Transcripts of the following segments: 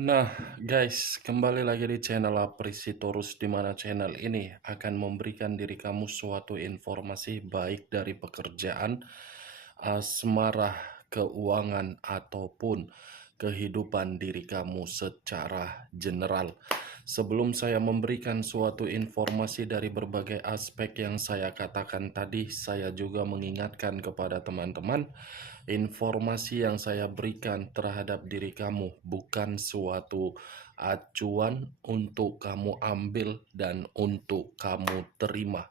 Nah, guys, kembali lagi di channel Aprisitorus, di mana channel ini akan memberikan diri kamu suatu informasi baik dari pekerjaan, asmara, keuangan, ataupun kehidupan diri kamu secara general. Sebelum saya memberikan suatu informasi dari berbagai aspek yang saya katakan tadi, saya juga mengingatkan kepada teman-teman, informasi yang saya berikan terhadap diri kamu bukan suatu acuan untuk kamu ambil dan untuk kamu terima.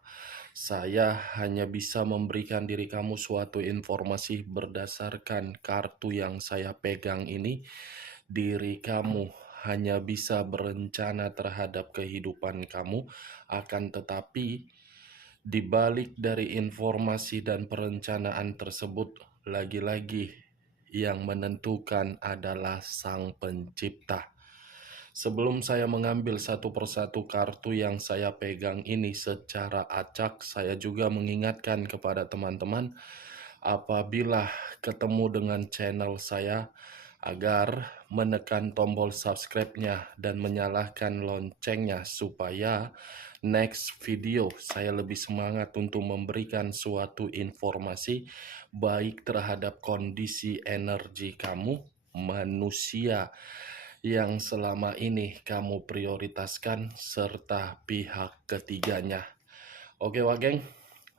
Saya hanya bisa memberikan diri kamu suatu informasi berdasarkan kartu yang saya pegang ini. Diri kamu hanya bisa berencana terhadap kehidupan kamu, akan tetapi di balik dari informasi dan perencanaan tersebut, lagi-lagi yang menentukan adalah Sang Pencipta. Sebelum saya mengambil satu persatu kartu yang saya pegang ini secara acak, saya juga mengingatkan kepada teman-teman apabila ketemu dengan channel saya agar menekan tombol subscribe-nya dan menyalakan loncengnya supaya next video saya lebih semangat untuk memberikan suatu informasi baik terhadap kondisi energi kamu, manusia yang selama ini kamu prioritaskan, serta pihak ketiganya. Oke, Wageng,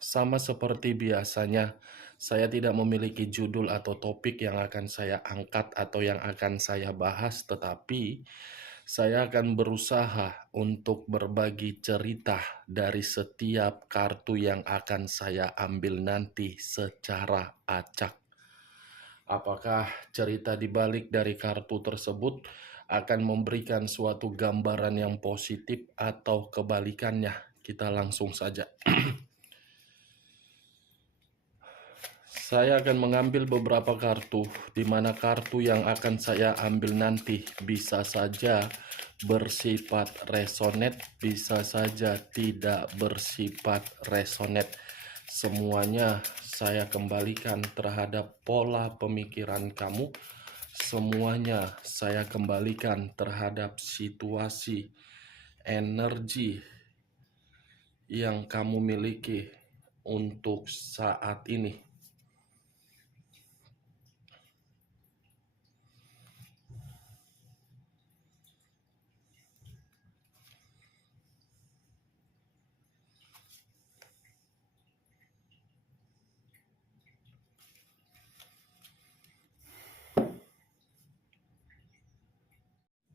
sama seperti biasanya, saya tidak memiliki judul atau topik yang akan saya angkat atau yang akan saya bahas, tetapi saya akan berusaha untuk berbagi cerita dari setiap kartu yang akan saya ambil nanti secara acak. Apakah cerita di balik dari kartu tersebut akan memberikan suatu gambaran yang positif atau kebalikannya? Kita langsung saja. Saya akan mengambil beberapa kartu, di mana kartu yang akan saya ambil nanti bisa saja bersifat resonet, bisa saja tidak bersifat resonet. Semuanya saya kembalikan terhadap pola pemikiran kamu. Semuanya saya kembalikan terhadap situasi energi yang kamu miliki untuk saat ini.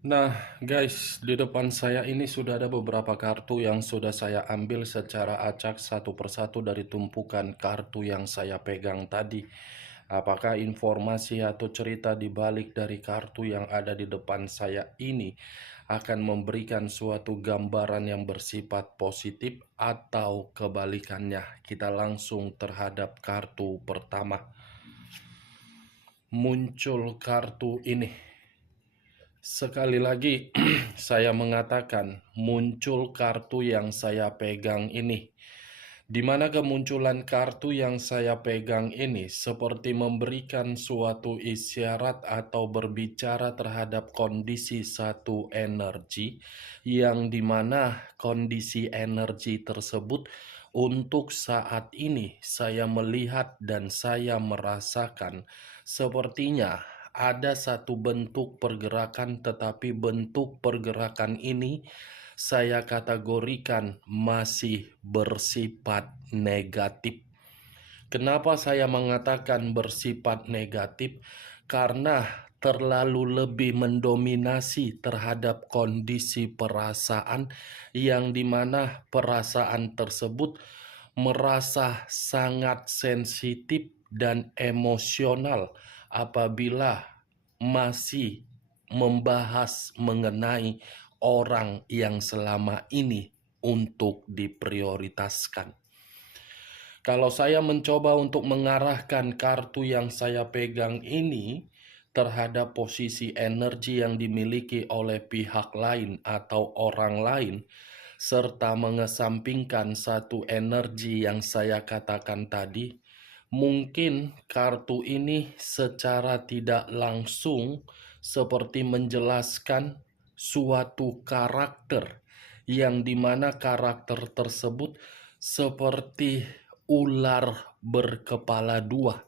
Nah, guys, di depan saya ini sudah ada beberapa kartu yang sudah saya ambil secara acak satu persatu dari tumpukan kartu yang saya pegang tadi. Apakah informasi atau cerita di balik dari kartu yang ada di depan saya ini akan memberikan suatu gambaran yang bersifat positif atau kebalikannya? Kita langsung terhadap kartu pertama. Muncul kartu ini. Sekali lagi, saya mengatakan muncul kartu yang saya pegang ini. Di mana kemunculan kartu yang saya pegang ini seperti memberikan suatu isyarat atau berbicara terhadap kondisi satu energi, yang dimana kondisi energi tersebut untuk saat ini saya melihat dan saya merasakan sepertinya ada satu bentuk pergerakan, tetapi bentuk pergerakan ini saya kategorikan masih bersifat negatif. Kenapa saya mengatakan bersifat negatif? Karena terlalu lebih mendominasi terhadap kondisi perasaan, yang dimana perasaan tersebut merasa sangat sensitif dan emosional apabila masih membahas mengenai orang yang selama ini untuk diprioritaskan. Kalau saya mencoba untuk mengarahkan kartu yang saya pegang ini terhadap posisi energi yang dimiliki oleh pihak lain atau orang lain, serta mengesampingkan satu energi yang saya katakan tadi, mungkin kartu ini secara tidak langsung seperti menjelaskan suatu karakter yang dimana karakter tersebut seperti ular berkepala dua.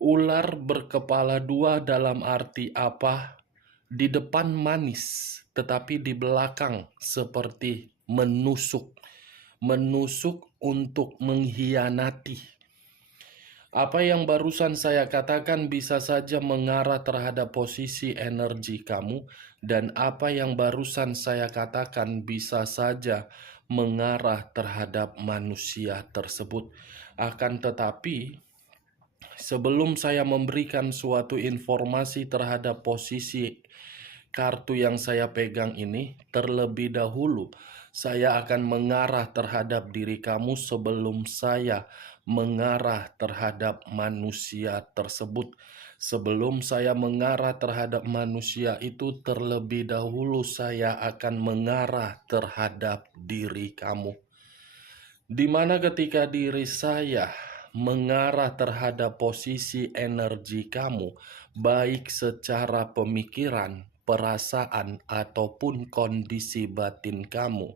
Ular berkepala dua dalam arti apa? Di depan manis, tetapi di belakang seperti menusuk. Menusuk untuk mengkhianati. Apa yang barusan saya katakan bisa saja mengarah terhadap posisi energi kamu, dan apa yang barusan saya katakan bisa saja mengarah terhadap manusia tersebut. Akan tetapi, sebelum saya memberikan suatu informasi terhadap posisi kartu yang saya pegang ini, terlebih dahulu saya akan mengarah terhadap diri kamu sebelum saya mengarah terhadap manusia tersebut. Sebelum saya mengarah terhadap manusia itu, terlebih dahulu saya akan mengarah terhadap diri kamu. Di mana ketika diri saya mengarah terhadap posisi energi kamu, baik secara pemikiran, perasaan, ataupun kondisi batin kamu.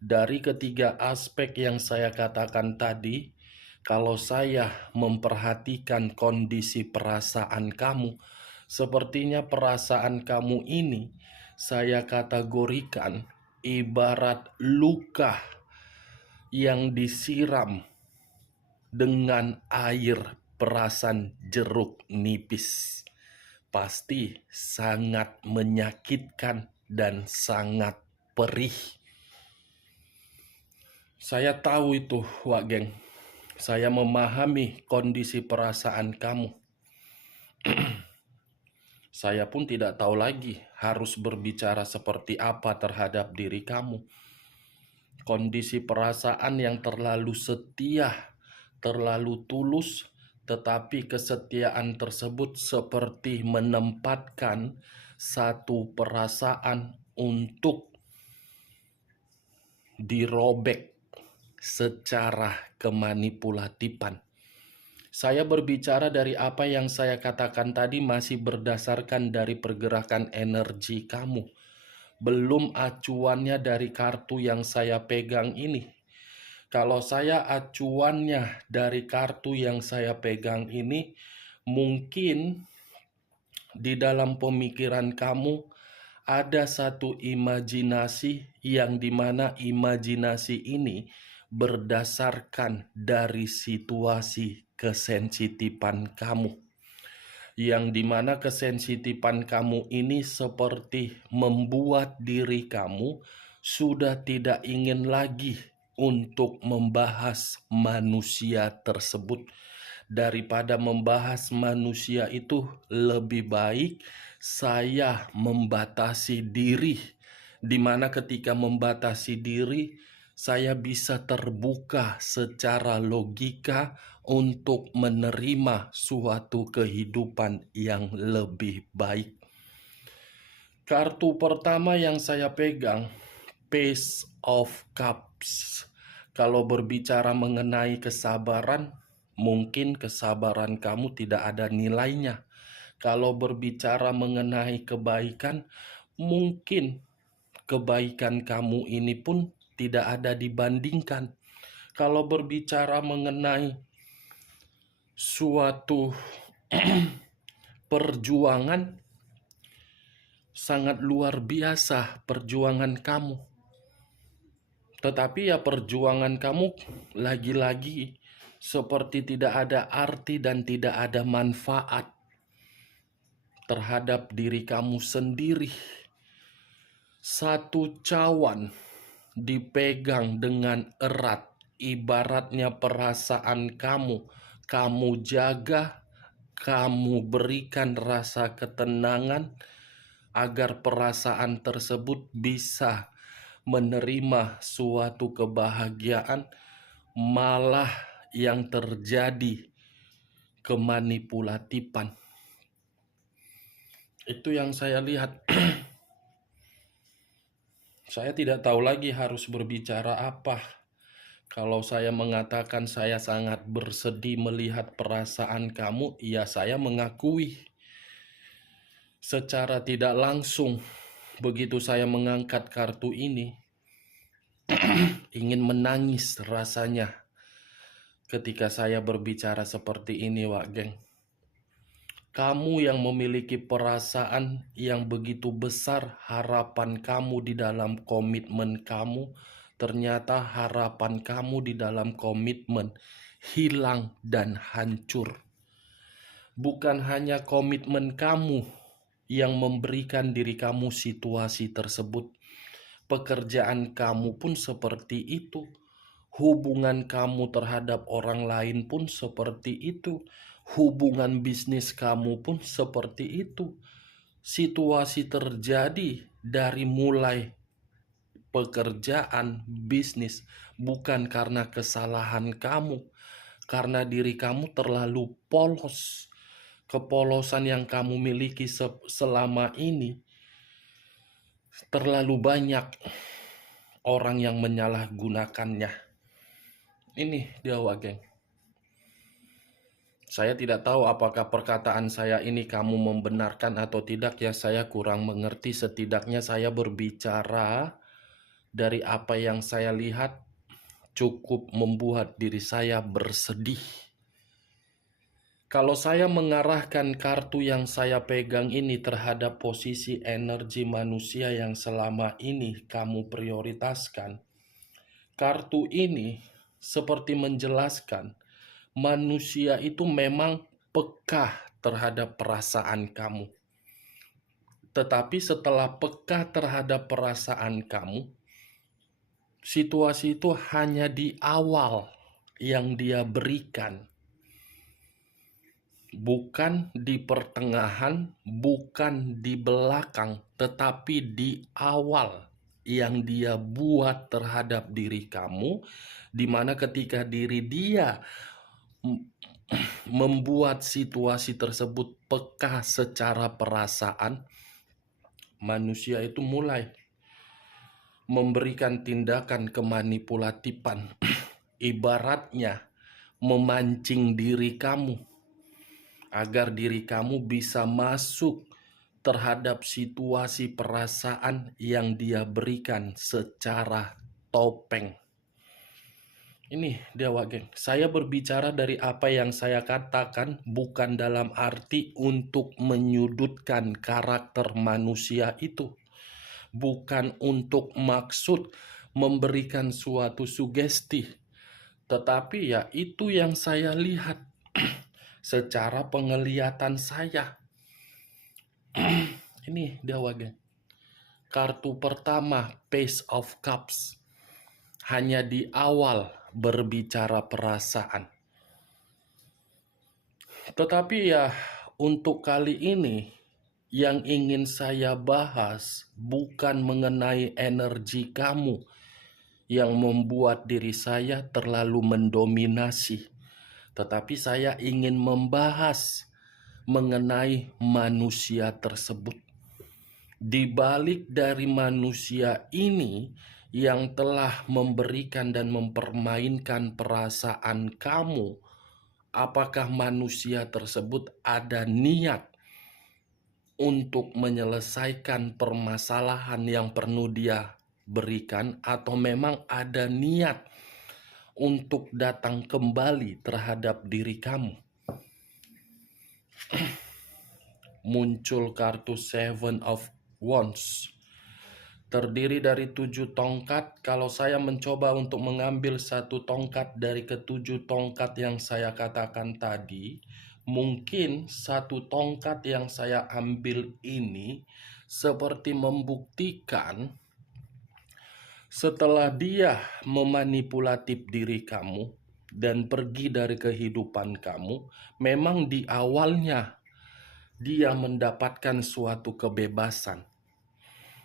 Dari ketiga aspek yang saya katakan tadi, kalau saya memperhatikan kondisi perasaan kamu, sepertinya perasaan kamu ini saya kategorikan ibarat luka yang disiram dengan air perasan jeruk nipis. Pasti sangat menyakitkan dan sangat perih. Saya tahu itu, Wak Geng. Saya memahami kondisi perasaan kamu. Saya pun tidak tahu lagi harus berbicara seperti apa terhadap diri kamu. Kondisi perasaan yang terlalu setia, terlalu tulus, tetapi kesetiaan tersebut seperti menempatkan satu perasaan untuk dirobek secara kemanipulatifan. Saya berbicara dari apa yang saya katakan tadi masih berdasarkan dari pergerakan energi kamu. Belum acuannya dari kartu yang saya pegang ini. Kalau saya acuannya dari kartu yang saya pegang ini, mungkin di dalam pemikiran kamu ada satu imajinasi yang dimana imajinasi ini berdasarkan dari situasi kesensitifan kamu, yang dimana kesensitifan kamu ini seperti membuat diri kamu sudah tidak ingin lagi untuk membahas manusia tersebut. Daripada membahas manusia itu, lebih baik saya membatasi diri, dimana ketika membatasi diri saya bisa terbuka secara logika untuk menerima suatu kehidupan yang lebih baik. Kartu pertama yang saya pegang, Page of Cups. Kalau berbicara mengenai kesabaran, mungkin kesabaran kamu tidak ada nilainya. Kalau berbicara mengenai kebaikan, mungkin kebaikan kamu ini pun tidak ada dibandingkan. Kalau berbicara mengenai suatu perjuangan, sangat luar biasa perjuangan kamu. Tetapi ya perjuangan kamu lagi-lagi seperti tidak ada arti dan tidak ada manfaat terhadap diri kamu sendiri. Satu cawan dipegang dengan erat, ibaratnya perasaan kamu. Kamu jaga, kamu berikan rasa ketenangan agar perasaan tersebut bisa menerima suatu kebahagiaan, malah yang terjadi kemanipulatifan. Itu yang saya lihat. Saya tidak tahu lagi harus berbicara apa. Kalau saya mengatakan saya sangat bersedih melihat perasaan kamu, ya saya mengakui. Secara tidak langsung, begitu saya mengangkat kartu ini, ingin menangis rasanya ketika saya berbicara seperti ini, Wak Geng. Kamu yang memiliki perasaan yang begitu besar, harapan kamu di dalam komitmen kamu, ternyata harapan kamu di dalam komitmen hilang dan hancur. Bukan hanya komitmen kamu yang memberikan diri kamu situasi tersebut, pekerjaan kamu pun seperti itu. Hubungan kamu terhadap orang lain pun seperti itu. Hubungan bisnis kamu pun seperti itu. Situasi terjadi dari mulai pekerjaan, bisnis, bukan karena kesalahan kamu, karena diri kamu terlalu polos. Kepolosan yang kamu miliki selama ini, terlalu banyak orang yang menyalahgunakannya. Ini dia, Wak Geng. Saya tidak tahu apakah perkataan saya ini kamu membenarkan atau tidak, ya saya kurang mengerti. Setidaknya saya berbicara dari apa yang saya lihat cukup membuat diri saya bersedih. Kalau saya mengarahkan kartu yang saya pegang ini terhadap posisi energi manusia yang selama ini kamu prioritaskan, kartu ini seperti menjelaskan manusia itu memang peka terhadap perasaan kamu. Tetapi setelah peka terhadap perasaan kamu, situasi itu hanya di awal yang dia berikan. Bukan di pertengahan, bukan di belakang, tetapi di awal yang dia buat terhadap diri kamu, di mana ketika diri dia membuat situasi tersebut peka secara perasaan, manusia itu mulai memberikan tindakan kemanipulatifan, ibaratnya memancing diri kamu agar diri kamu bisa masuk terhadap situasi perasaan yang dia berikan secara topeng. Ini dia, Wak Geng. Saya berbicara dari apa yang saya katakan, bukan dalam arti untuk menyudutkan karakter manusia itu. Bukan untuk maksud memberikan suatu sugesti. Tetapi ya itu yang saya lihat secara penglihatan saya. Ini dia, Wak Geng. Kartu pertama, Page of Cups. Hanya di awal berbicara perasaan. Tetapi ya untuk kali ini yang ingin saya bahas bukan mengenai energi kamu yang membuat diri saya terlalu mendominasi. Tetapi saya ingin membahas mengenai manusia tersebut. Di balik dari manusia ini yang telah memberikan dan mempermainkan perasaan kamu, apakah manusia tersebut ada niat untuk menyelesaikan permasalahan yang perlu dia berikan, atau memang ada niat untuk datang kembali terhadap diri kamu? Muncul kartu Seven of Wands, terdiri dari 7 tongkat. Kalau saya mencoba untuk mengambil satu tongkat dari ketujuh tongkat yang saya katakan tadi, mungkin satu tongkat yang saya ambil ini seperti membuktikan setelah dia memanipulatif diri kamu dan pergi dari kehidupan kamu, memang di awalnya dia mendapatkan suatu kebebasan,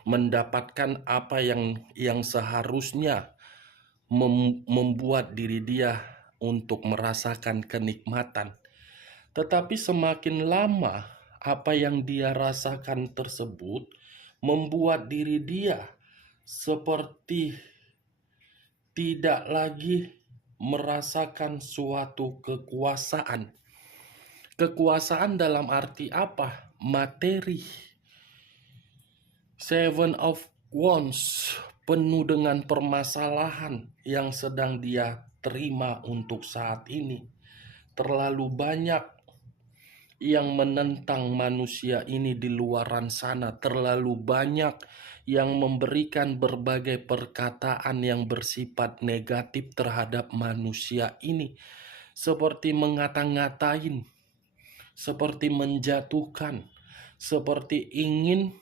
mendapatkan apa yang seharusnya membuat diri dia untuk merasakan kenikmatan. Tetapi semakin lama apa yang dia rasakan tersebut membuat diri dia seperti tidak lagi merasakan suatu kekuasaan. Kekuasaan dalam arti apa? Materi. Seven of Wands, penuh dengan permasalahan yang sedang dia terima untuk saat ini. Terlalu banyak yang menentang manusia ini di luaran sana. Terlalu banyak yang memberikan berbagai perkataan yang bersifat negatif terhadap manusia ini. Seperti ngata-ngatain, seperti menjatuhkan, seperti ingin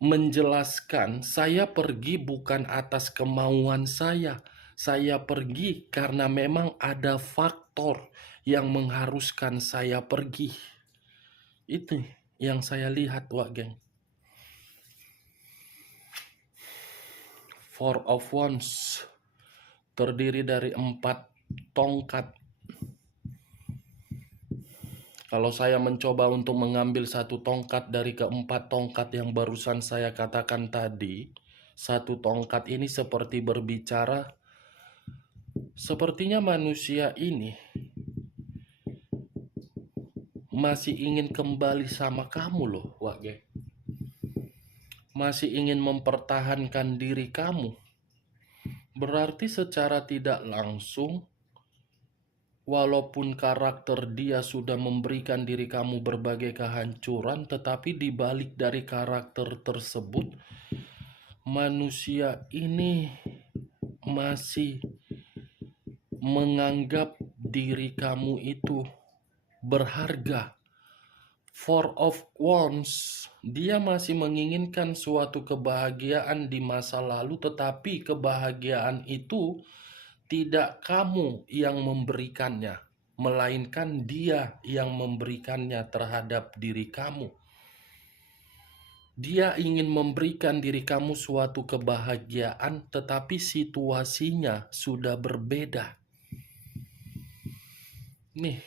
menjelaskan, saya pergi bukan atas kemauan saya. Saya pergi karena memang ada faktor yang mengharuskan saya pergi. Itu yang saya lihat, Wak Geng. Four of Wands terdiri dari 4 tongkat. Kalau saya mencoba untuk mengambil satu tongkat dari keempat tongkat yang barusan saya katakan tadi, satu tongkat ini seperti berbicara, sepertinya manusia ini masih ingin kembali sama kamu loh, Wak Geng. Masih ingin mempertahankan diri kamu. Berarti secara tidak langsung, walaupun karakter dia sudah memberikan diri kamu berbagai kehancuran, tetapi di balik dari karakter tersebut, manusia ini masih menganggap diri kamu itu berharga. Four of Wands, dia masih menginginkan suatu kebahagiaan di masa lalu, tetapi kebahagiaan itu tidak kamu yang memberikannya, melainkan dia yang memberikannya terhadap diri kamu. Dia ingin memberikan diri kamu suatu kebahagiaan, tetapi situasinya sudah berbeda. Nih,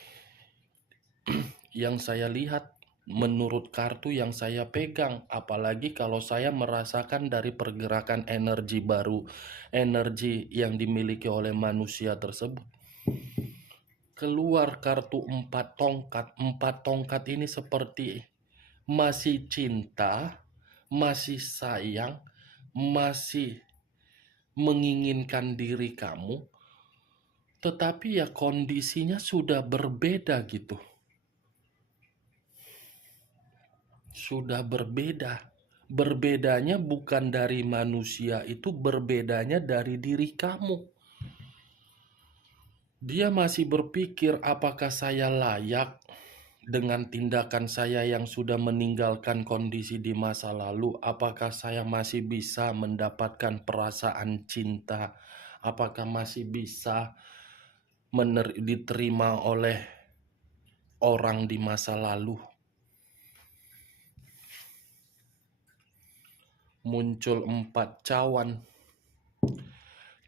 yang saya lihat menurut kartu yang saya pegang, apalagi kalau saya merasakan dari pergerakan energi baru, energi yang dimiliki oleh manusia tersebut. Keluar kartu 4 tongkat. 4 tongkat ini seperti masih cinta, masih sayang, masih menginginkan diri kamu, tetapi ya kondisinya sudah berbeda gitu. Sudah berbeda. Berbedanya bukan dari manusia itu, berbedanya dari diri kamu. Dia masih berpikir, apakah saya layak dengan tindakan saya yang sudah meninggalkan kondisi di masa lalu? Apakah saya masih bisa mendapatkan perasaan cinta? Apakah masih bisa diterima oleh orang di masa lalu? Muncul 4 cawan.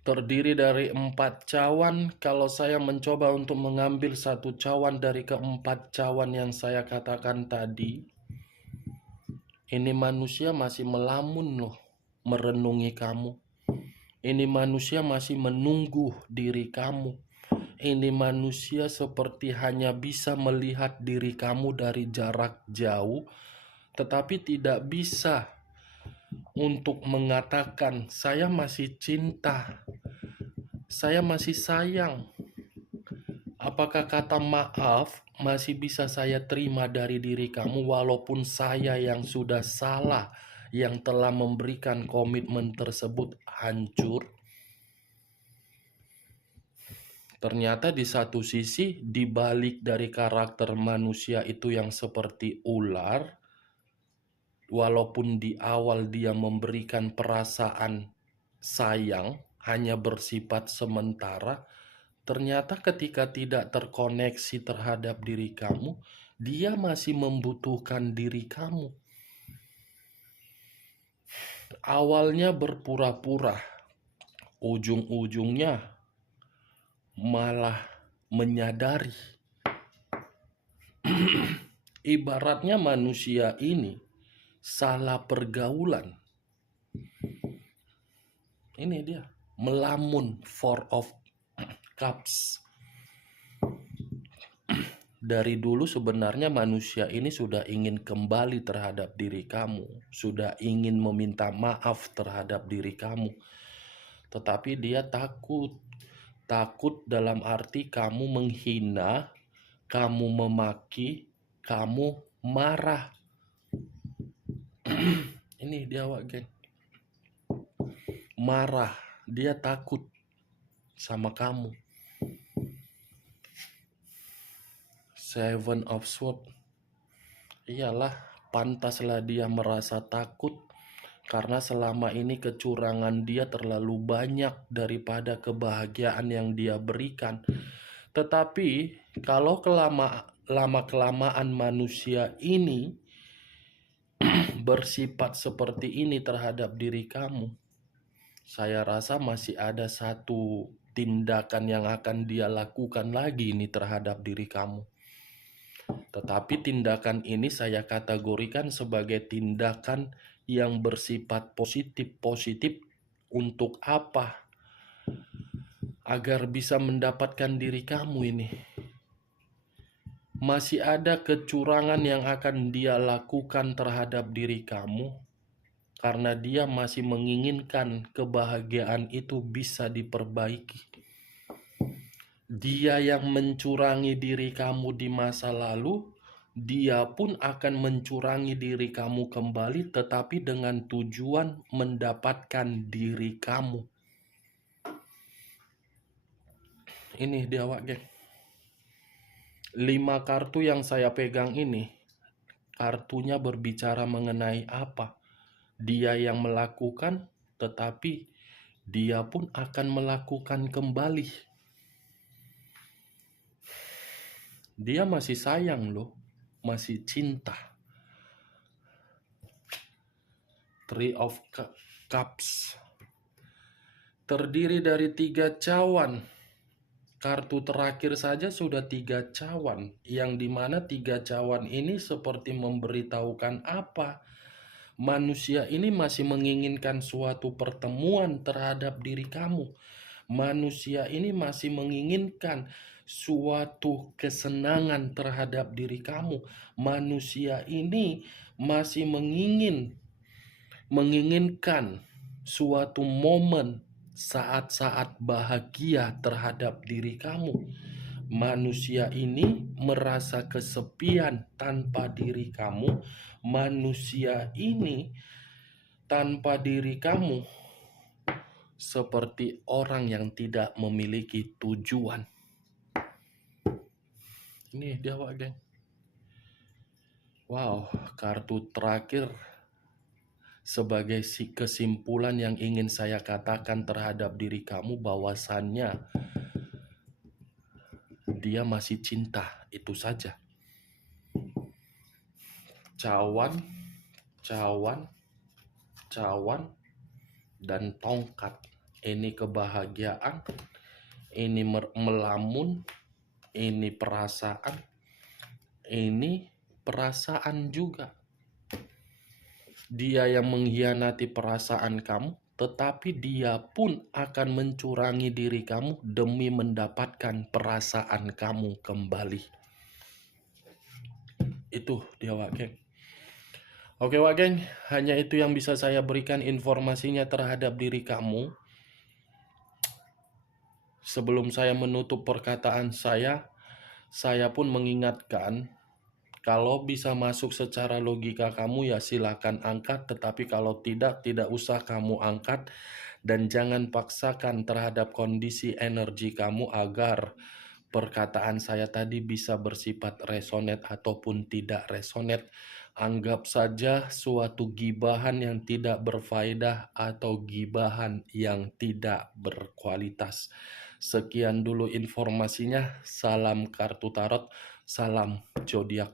Terdiri dari 4 cawan. Kalau saya mencoba untuk mengambil satu cawan dari keempat cawan yang saya katakan tadi, ini manusia masih melamun loh, merenungi kamu. Ini manusia masih menunggu diri kamu. Ini manusia seperti hanya bisa melihat diri kamu dari jarak jauh, tetapi tidak bisa untuk mengatakan, saya masih cinta, saya masih sayang. Apakah kata maaf masih bisa saya terima dari diri kamu, walaupun saya yang sudah salah, yang telah memberikan komitmen tersebut hancur? Ternyata di satu sisi, di balik dari karakter manusia itu yang seperti ular, walaupun di awal dia memberikan perasaan sayang, hanya bersifat sementara, ternyata ketika tidak terkoneksi terhadap diri kamu, dia masih membutuhkan diri kamu. Awalnya berpura-pura, ujung-ujungnya malah menyadari. Ibaratnya manusia ini salah pergaulan. Ini dia, melamun. Four of Cups. Dari dulu sebenarnya manusia ini sudah ingin kembali terhadap diri kamu, sudah ingin meminta maaf terhadap diri kamu, tetapi dia takut. Takut dalam arti kamu menghina, kamu memaki, kamu marah. Ini dia Wak geng. Marah, dia takut sama kamu. Seven of Swords. Iyalah, pantaslah dia merasa takut karena selama ini kecurangan dia terlalu banyak daripada kebahagiaan yang dia berikan. Tetapi kalau lama-kelamaan manusia ini bersifat seperti ini terhadap diri kamu, saya rasa masih ada satu tindakan yang akan dia lakukan lagi ini terhadap diri kamu. Tetapi tindakan ini saya kategorikan sebagai tindakan yang bersifat positif untuk apa? Agar bisa mendapatkan diri kamu ini. Masih ada kecurangan yang akan dia lakukan terhadap diri kamu karena dia masih menginginkan kebahagiaan itu bisa diperbaiki. Dia yang mencurangi diri kamu di masa lalu, dia pun akan mencurangi diri kamu kembali, tetapi dengan tujuan mendapatkan diri kamu. Ini dia Wak geng. 5 kartu yang saya pegang ini, kartunya berbicara mengenai apa? Dia yang melakukan, tetapi dia pun akan melakukan kembali. Dia masih sayang loh, masih cinta. Three of Cups. Terdiri dari 3 cawan. Kartu terakhir saja sudah 3 cawan. Yang dimana 3 cawan ini seperti memberitahukan apa? Manusia ini masih menginginkan suatu pertemuan terhadap diri kamu. Manusia ini masih menginginkan suatu kesenangan terhadap diri kamu. Manusia ini masih menginginkan suatu momen saat-saat bahagia terhadap diri kamu. Manusia ini merasa kesepian tanpa diri kamu. Manusia ini tanpa diri kamu seperti orang yang tidak memiliki tujuan. Ini dia Wak geng. Wow, kartu terakhir sebagai kesimpulan yang ingin saya katakan terhadap diri kamu, bahwasannya dia masih cinta, itu saja. Cawan, dan tongkat. Ini kebahagiaan, ini melamun, ini perasaan juga. Dia yang mengkhianati perasaan kamu, tetapi dia pun akan mencurangi diri kamu demi mendapatkan perasaan kamu kembali. Itu dia Wak geng. Oke Wak geng, hanya itu yang bisa saya berikan informasinya terhadap diri kamu. Sebelum saya menutup perkataan saya pun mengingatkan, kalau bisa masuk secara logika kamu ya silakan angkat, tetapi kalau tidak usah kamu angkat. Dan jangan paksakan terhadap kondisi energi kamu agar perkataan saya tadi bisa bersifat resonate ataupun tidak resonate. Anggap saja suatu gibahan yang tidak berfaedah atau gibahan yang tidak berkualitas. Sekian dulu informasinya. Salam kartu tarot, salam zodiak.